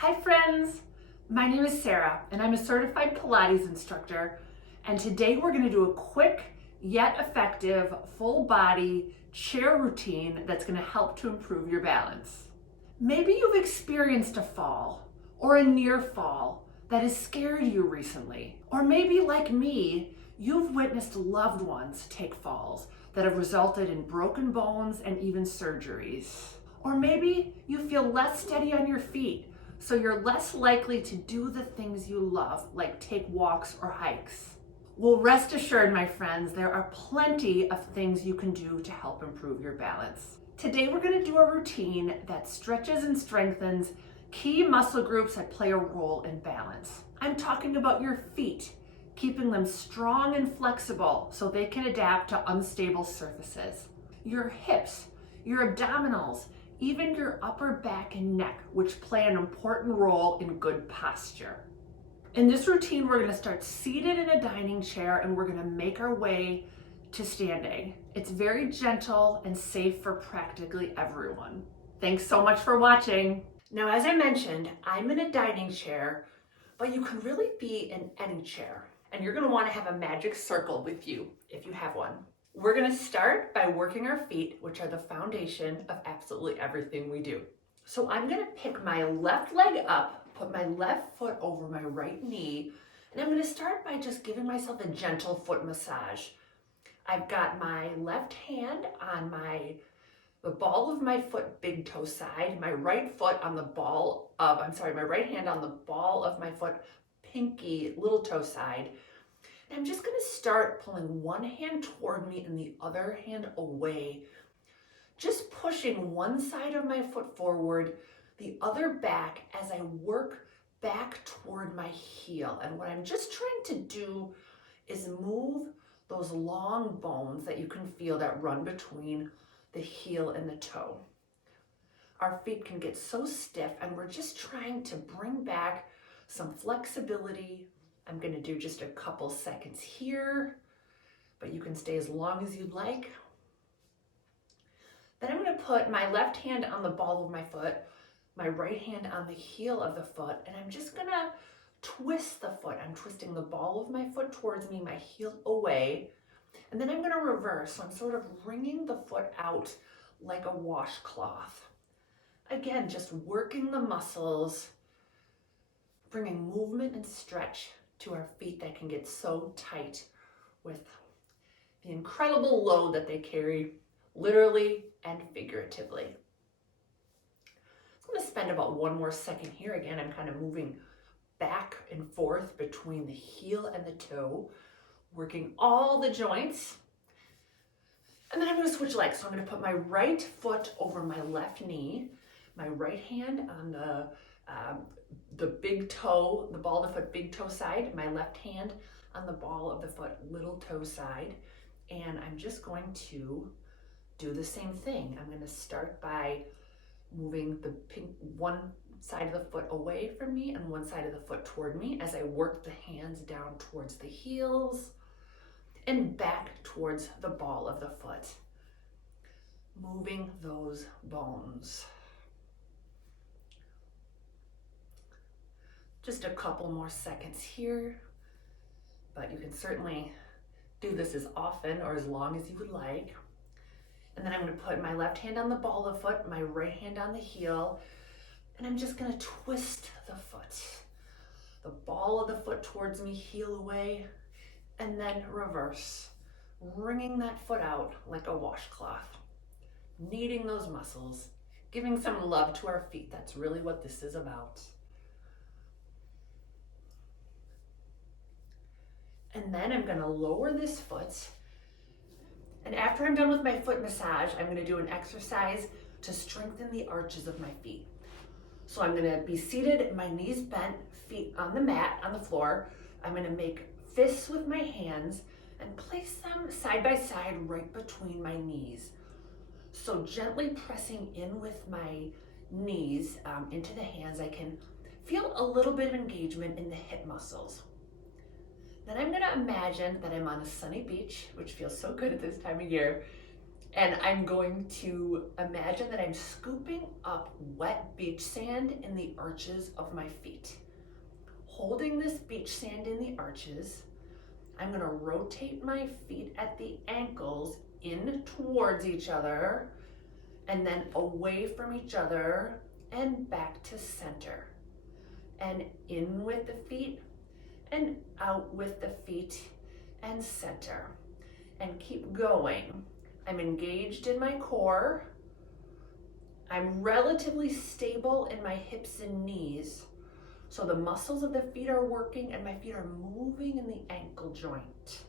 Hi friends, my name is Sarah and I'm a certified Pilates instructor, and today we're going to do a quick yet effective full body chair routine that's going to help to improve your balance. Maybe you've experienced a fall or a near fall that has scared you recently, or maybe like me, you've witnessed loved ones take falls that have resulted in broken bones and even surgeries. Or maybe you feel less steady on your feet, so you're less likely to do the things you love, like take walks or hikes. Well, rest assured, my friends, there are plenty of things you can do to help improve your balance. Today, we're going to do a routine that stretches and strengthens key muscle groups that play a role in balance. I'm talking about your feet, keeping them strong and flexible so they can adapt to unstable surfaces. Your hips, your abdominals, even your upper back and neck, which play an important role in good posture. In this routine, we're going to start seated in a dining chair and we're going to make our way to standing. It's very gentle and safe for practically everyone. Thanks so much for watching. Now, as I mentioned, I'm in a dining chair, but you can really be in any chair. And you're going to want to have a magic circle with you if you have one. We're going to start by working our feet, which are the foundation of absolutely everything we do. So I'm going to pick my left leg up, put my left foot over my right knee, and I'm going to start by just giving myself a gentle foot massage. I've got my left hand on the ball of my foot big toe side, my right foot on the my right hand on the ball of my foot pinky little toe side. And I'm just going to start pulling one hand toward me and the other hand away, just pushing one side of my foot forward, the other back as I work back toward my heel. And what I'm just trying to do is move those long bones that you can feel that run between the heel and the toe. Our feet can get so stiff and we're just trying to bring back some flexibility. I'm going to do just a couple seconds here, but you can stay as long as you'd like. Then I'm going to put my left hand on the ball of my foot, my right hand on the heel of the foot, and I'm just going to twist the foot. I'm twisting the ball of my foot towards me, my heel away, and then I'm going to reverse. So I'm sort of wringing the foot out like a washcloth. Again, just working the muscles, bringing movement and stretch to our feet that can get so tight with the incredible load that they carry, literally and figuratively. I'm going to spend about one more second here. Again, I'm kind of moving back and forth between the heel and the toe, working all the joints. And then I'm going to switch legs. So I'm going to put my right foot over my left knee, my right hand on the big toe, the ball of the foot big toe side, my left hand on the ball of the foot little toe side. And I'm just going to do the same thing. I'm going to start by moving one side of the foot away from me and one side of the foot toward me as I work the hands down towards the heels and back towards the ball of the foot, moving those bones. Just a couple more seconds here, but you can certainly do this as often or as long as you would like. And then I'm going to put my left hand on the ball of the foot, my right hand on the heel, and I'm just going to twist the foot. The ball of the foot towards me, heel away, and then reverse, wringing that foot out like a washcloth, kneading those muscles, giving some love to our feet. That's really what this is about. And then I'm going to lower this foot. And after I'm done with my foot massage, I'm going to do an exercise to strengthen the arches of my feet. So I'm going to be seated, my knees bent, feet on the mat, on the floor. I'm going to make fists with my hands and place them side by side right between my knees. So gently pressing in with my knees into the hands, I can feel a little bit of engagement in the hip muscles. Then I'm going to imagine that I'm on a sunny beach, which feels so good at this time of year, And I'm going to imagine that I'm scooping up wet beach sand in the arches of my feet. Holding this beach sand in the arches, I'm gonna rotate my feet at the ankles in towards each other and then away from each other and back to center. And in with the feet and out with the feet and center. And keep going. I'm engaged in my core. I'm relatively stable in my hips and knees. So the muscles of the feet are working and my feet are moving in the ankle joint.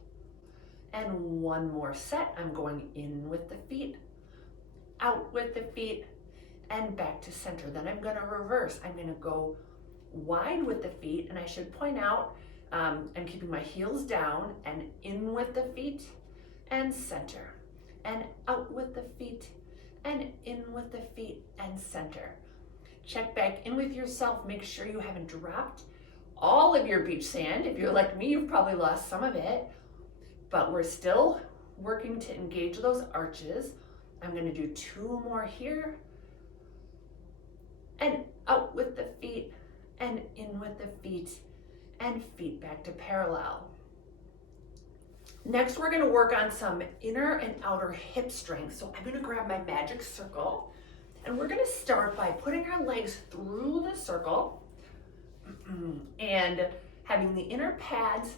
And one more set. I'm going in with the feet, out with the feet, and back to center. Then I'm gonna reverse. I'm gonna go wide with the feet, and I should point out, I'm keeping my heels down and in with the feet and center, and out with the feet and in with the feet and center. Check back in with yourself. Make sure you haven't dropped all of your beach sand. If you're like me, you've probably lost some of it, but we're still working to engage those arches. I'm gonna do 2 more here, and out with the feet and in with the feet and feet back to parallel. Next, we're gonna work on some inner and outer hip strength. So I'm gonna grab my magic circle, and we're gonna start by putting our legs through the circle and having the inner pads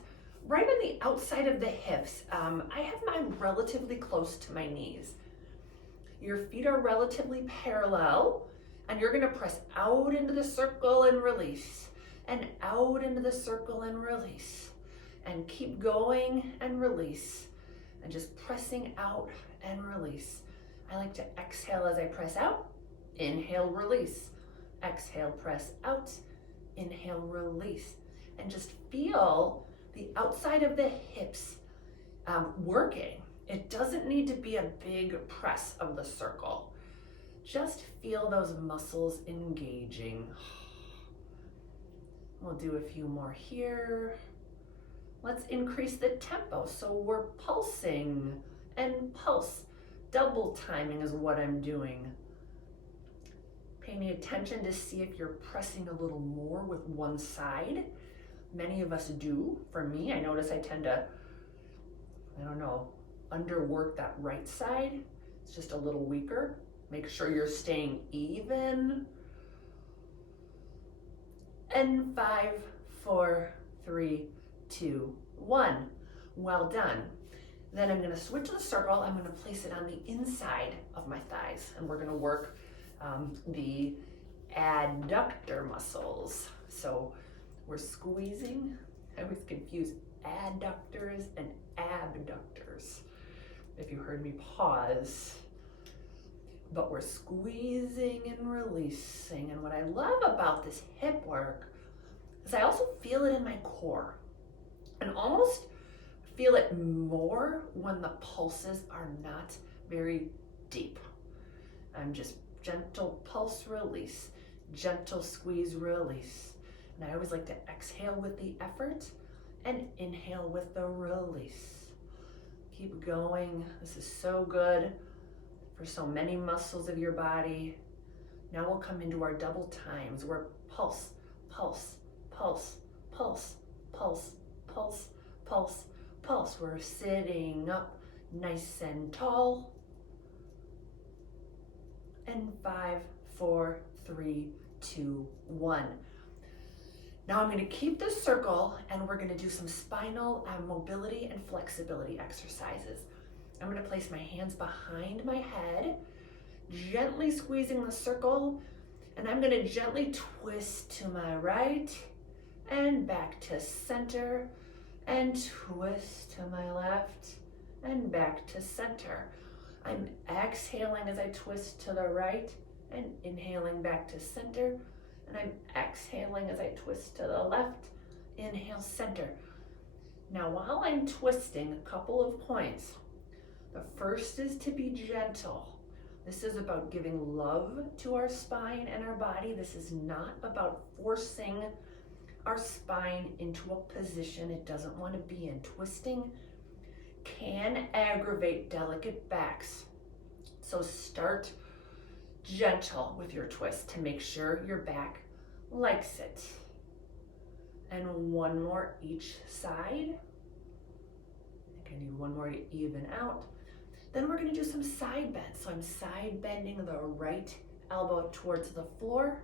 right on the outside of the hips. I have mine relatively close to my knees. Your feet are relatively parallel, and you're gonna press out into the circle and release, and out into the circle and release, and keep going and release, and just pressing out and release. I like to exhale as I press out, inhale, release, exhale, press out, inhale, release, and just feel the outside of the hips working. It doesn't need to be a big press of the circle. Just feel those muscles engaging. We'll do a few more here. Let's increase the tempo. So we're pulsing and pulse. Double timing is what I'm doing. Paying attention to see if you're pressing a little more with one side. Many of us do. For me, I notice I tend to, underwork that right side. It's just a little weaker. Make sure you're staying even. And 5, 4, 3, 2, 1. Well done. Then I'm gonna switch the circle. I'm gonna place it on the inside of my thighs, and we're gonna work the adductor muscles. So we're squeezing. I always confuse adductors and abductors. If you heard me pause. But we're squeezing and releasing. And what I love about this hip work is I also feel it in my core, and almost feel it more when the pulses are not very deep. I'm just gentle pulse release, gentle squeeze release. And I always like to exhale with the effort and inhale with the release. Keep going. This is so good for so many muscles of your body. Now we'll come into our double times. We're pulse, pulse, pulse, pulse, pulse, pulse, pulse, pulse. We're sitting up nice and tall. And 5, 4, 3, 2, 1. Now I'm going to keep this circle, and we're going to do some spinal mobility and flexibility exercises. I'm going to place my hands behind my head, gently squeezing the circle, and I'm going to gently twist to my right and back to center, and twist to my left and back to center. I'm exhaling as I twist to the right and inhaling back to center, and I'm exhaling as I twist to the left, inhale, center. Now while I'm twisting, a couple of points. The first is to be gentle. This is about giving love to our spine and our body. This is not about forcing our spine into a position it doesn't want to be in. Twisting can aggravate delicate backs. So start gentle with your twist to make sure your back likes it. And one more each side. I think I need one more to even out. Then we're gonna do some side bends. So I'm side bending the right elbow towards the floor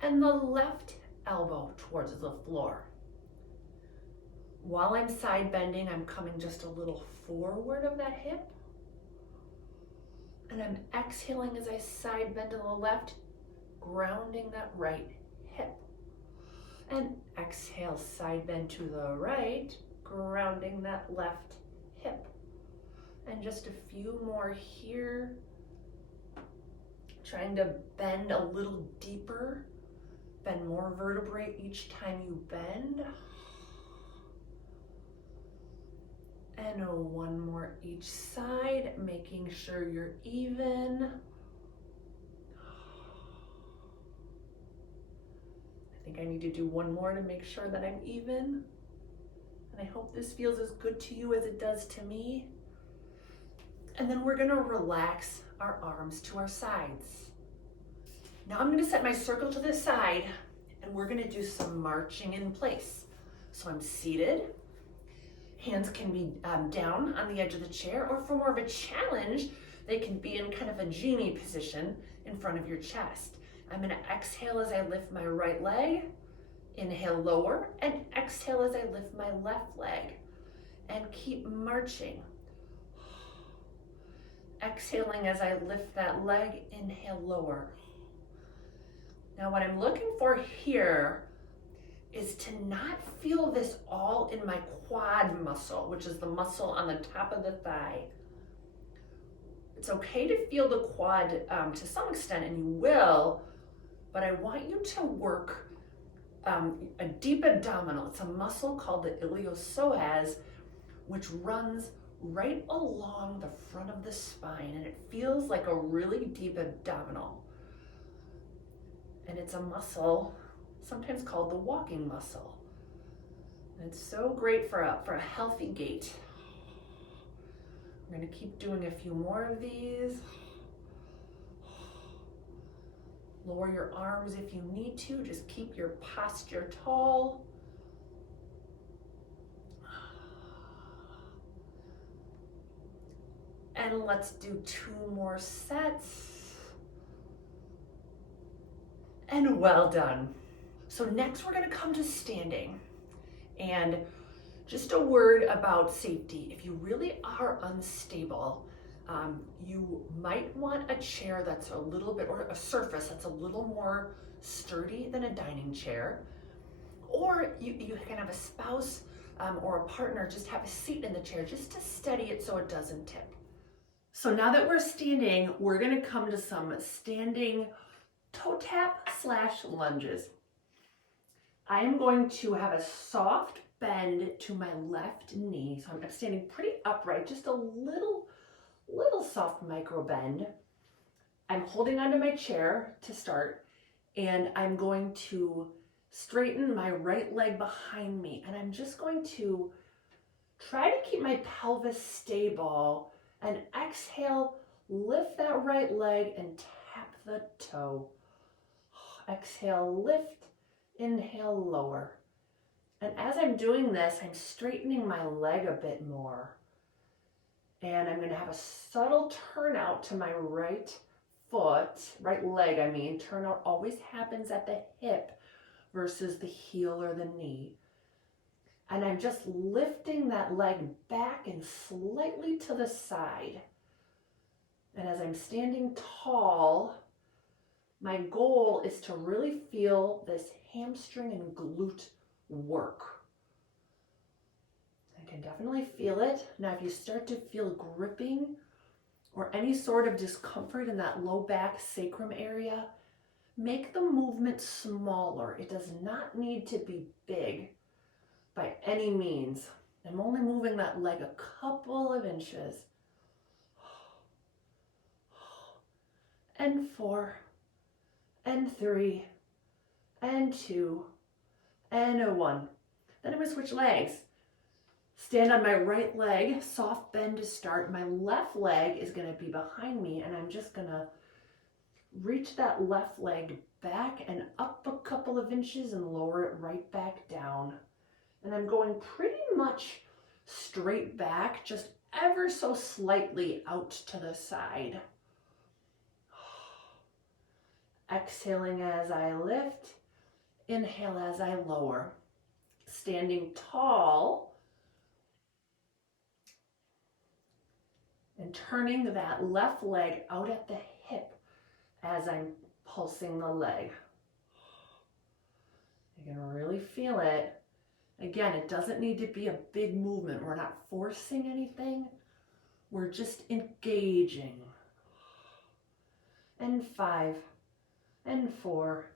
and the left elbow towards the floor. While I'm side bending, I'm coming just a little forward of that hip. And I'm exhaling as I side bend to the left, grounding that right hip. And exhale, side bend to the right, grounding that left hip. And just a few more here. Trying to bend a little deeper, bend more vertebrae each time you bend. And one more each side, making sure you're even. I think I need to do one more to make sure that I'm even. And I hope this feels as good to you as it does to me. And then we're gonna relax our arms to our sides. Now I'm gonna set my circle to the side and we're gonna do some marching in place. So I'm seated. Hands can be down on the edge of the chair, or for more of a challenge, they can be in kind of a genie position in front of your chest. I'm gonna exhale as I lift my right leg, inhale lower, and exhale as I lift my left leg, and keep marching. Exhaling as I lift that leg, inhale lower. Now what I'm looking for here is to not feel this all in my quad muscle, which is the muscle on the top of the thigh. It's okay to feel the quad to some extent, and you will, but I want you to work a deep abdominal. It's a muscle called the iliopsoas, which runs right along the front of the spine, and it feels like a really deep abdominal. And it's a muscle sometimes called the walking muscle. And it's so great for a healthy gait. We're gonna keep doing a few more of these. Lower your arms if you need to, just keep your posture tall. And let's do 2 more sets. And well done. So next we're gonna come to standing. And just a word about safety. If you really are unstable, you might want a chair that's a little bit, or a surface that's a little more sturdy than a dining chair. Or you can have a spouse or a partner just have a seat in the chair just to steady it so it doesn't tip. So now that we're standing, we're gonna come to some standing toe tap / lunges. I am going to have a soft bend to my left knee. So I'm standing pretty upright, just a little soft micro bend. I'm holding onto my chair to start, and I'm going to straighten my right leg behind me. And I'm just going to try to keep my pelvis stable and exhale, lift that right leg and tap the toe. Exhale, lift, inhale, lower. And as I'm doing this, I'm straightening my leg a bit more. And I'm gonna have a subtle turnout to my right leg, turnout always happens at the hip versus the heel or the knee. And I'm just lifting that leg back and slightly to the side. And as I'm standing tall, my goal is to really feel this hamstring and glute work. I can definitely feel it. Now, if you start to feel gripping or any sort of discomfort in that low back sacrum area, make the movement smaller. It does not need to be big by any means. I'm only moving that leg a couple of inches. And 4, and 3, and 2, and 1. Then I'm gonna switch legs. Stand on my right leg, soft bend to start. My left leg is gonna be behind me, and I'm just gonna reach that left leg back and up a couple of inches and lower it right back down. And I'm going pretty much straight back, just ever so slightly out to the side. Exhaling as I lift, inhale as I lower. Standing tall and turning that left leg out at the hip as I'm pulsing the leg. You can really feel it. Again, it doesn't need to be a big movement. We're not forcing anything. We're just engaging. And 5, and 4,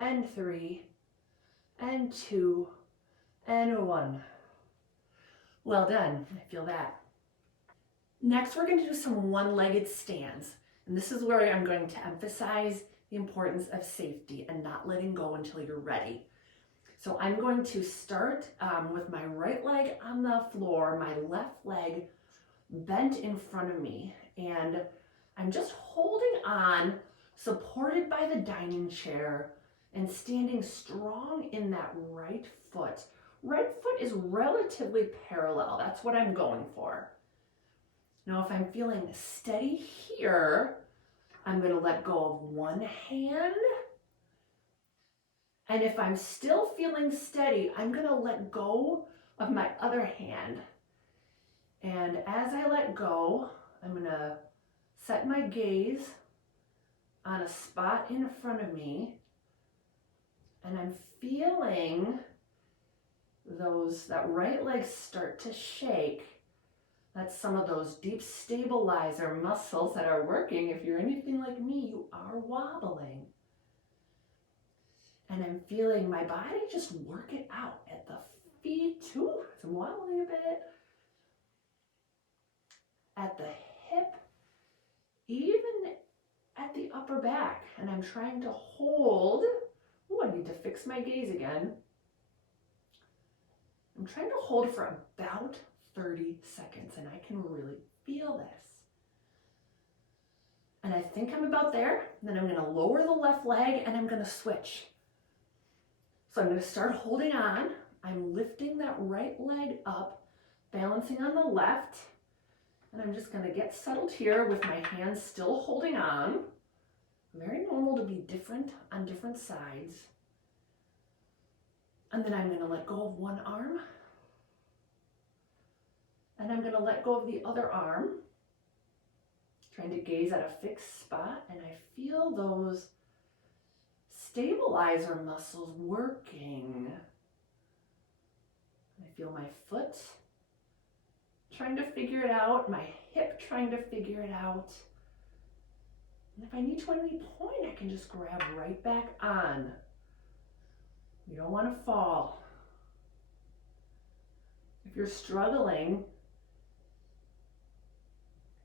and 3, and 2, and 1. Well done. I feel that. Next, we're going to do some one-legged stands. And this is where I'm going to emphasize the importance of safety and not letting go until you're ready. So I'm going to start with my right leg on the floor, my left leg bent in front of me, and I'm just holding on, supported by the dining chair, and standing strong in that right foot. Right foot is relatively parallel. That's what I'm going for. Now, if I'm feeling steady here, I'm going to let go of one hand. And if I'm still feeling steady, I'm going to let go of my other hand. And as I let go, I'm going to set my gaze on a spot in front of me. And I'm feeling that right leg start to shake. That's some of those deep stabilizer muscles that are working. If you're anything like me, you are wobbling. And I'm feeling my body just work it out at the feet. Ooh, I'm wobbling a bit. At the hip, even at the upper back. And I'm trying to hold. Ooh, I need to fix my gaze again. I'm trying to hold for about 30 seconds, and I can really feel this. And I think I'm about there. Then I'm going to lower the left leg, and I'm going to switch. So I'm going to start holding on. I'm lifting that right leg up, balancing on the left. And I'm just going to get settled here with my hands still holding on. Very normal to be different on different sides. And then I'm going to let go of one arm. And I'm going to let go of the other arm. Trying to gaze at a fixed spot. And I feel those stabilizer muscles working. I feel my foot trying to figure it out, my hip trying to figure it out. And if I need to at any point, I can just grab right back on. You don't want to fall. If you're struggling,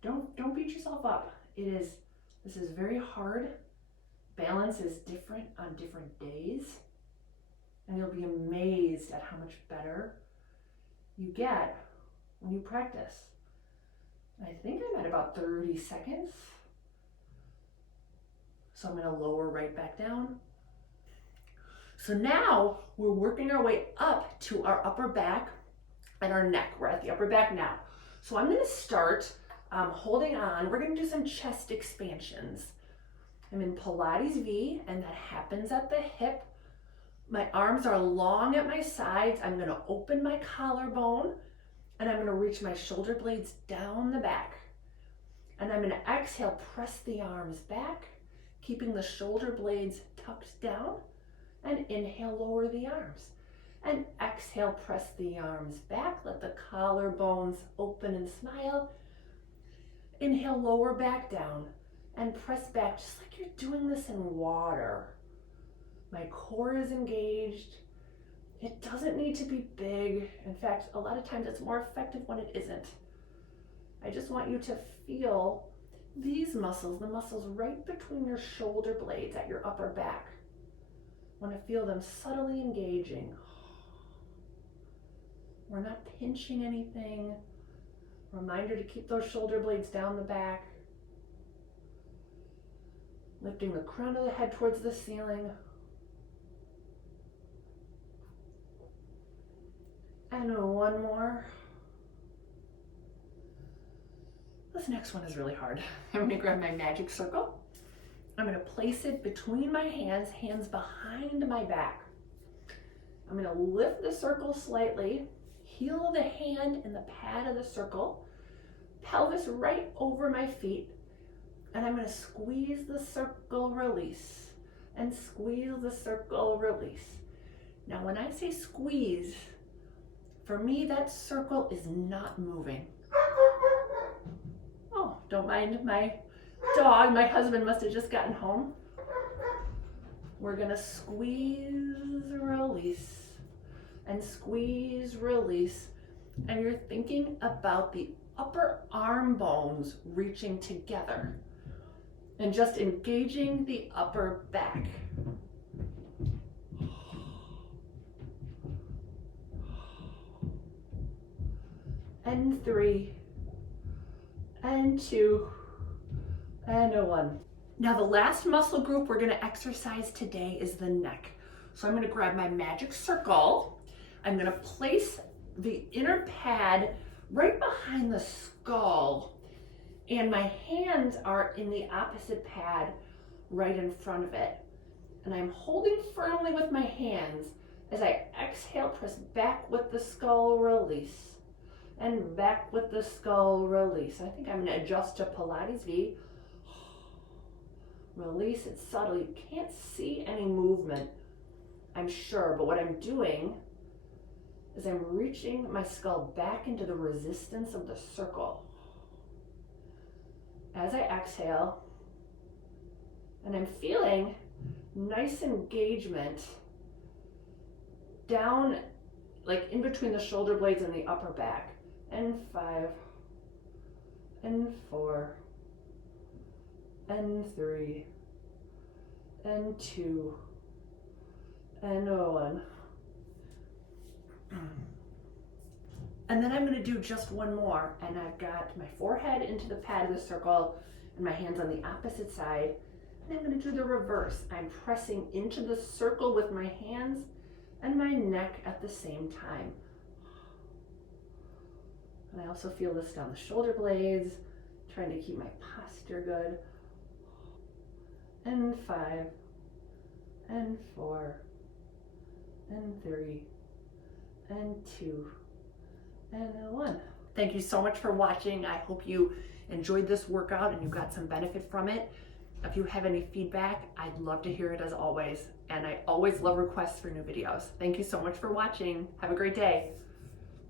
don't beat yourself up. This is very hard. Balance is different on different days. And you'll be amazed at how much better you get when you practice. I think I'm at about 30 seconds. So I'm going to lower right back down. So now we're working our way up to our upper back and our neck. We're at the upper back now. So I'm going to start holding on. We're going to do some chest expansions. I'm in Pilates V, and that happens at the hip. My arms are long at my sides. I'm going to open my collarbone, and I'm going to reach my shoulder blades down the back. And I'm going to exhale, press the arms back, keeping the shoulder blades tucked down, and inhale, lower the arms. And exhale, press the arms back, let the collarbones open and smile. Inhale, lower back down, and press back just like you're doing this in water. My core is engaged. It doesn't need to be big. In fact, a lot of times it's more effective when it isn't. I just want you to feel these muscles, the muscles right between your shoulder blades at your upper back. I want to feel them subtly engaging. We're not pinching anything. Reminder to keep those shoulder blades down the back. Lifting the crown of the head towards the ceiling. And one more. This next one is really hard. I'm gonna grab my magic circle. I'm gonna place it between my hands, hands behind my back. I'm gonna lift the circle slightly, heel of the hand in the pad of the circle, pelvis right over my feet, and I'm gonna squeeze the circle, release, and squeeze the circle, release. Now when I say squeeze, for me that circle is not moving. Oh, don't mind my dog. My husband must have just gotten home. We're gonna squeeze, release, and squeeze, release. And you're thinking about the upper arm bones reaching together and just engaging the upper back. And 3, and 2, and 1. Now the last muscle group we're gonna exercise today is the neck. So I'm gonna grab my magic circle. I'm gonna place the inner pad right behind the skull, and my hands are in the opposite pad right in front of it. And I'm holding firmly with my hands as I exhale, press back with the skull, release. And back with the skull, release. I think I'm gonna adjust to Pilates V. Release it subtly. You can't see any movement, I'm sure, but what I'm doing is I'm reaching my skull back into the resistance of the circle. As I exhale, and I'm feeling nice engagement down, like in between the shoulder blades and the upper back. And 5, and 4, and 3, and 2, and 1. And then I'm going to do just one more, and I've got my forehead into the pad of the circle and my hands on the opposite side, and I'm going to do the reverse. I'm pressing into the circle with my hands and my neck at the same time. And I also feel this down the shoulder blades, trying to keep my posture good. And 5, and 4, and 3, and 2, and 1. Thank you so much for watching. I hope you enjoyed this workout and you got some benefit from it. If you have any feedback, I'd love to hear it as always. And I always love requests for new videos. Thank you so much for watching. Have a great day.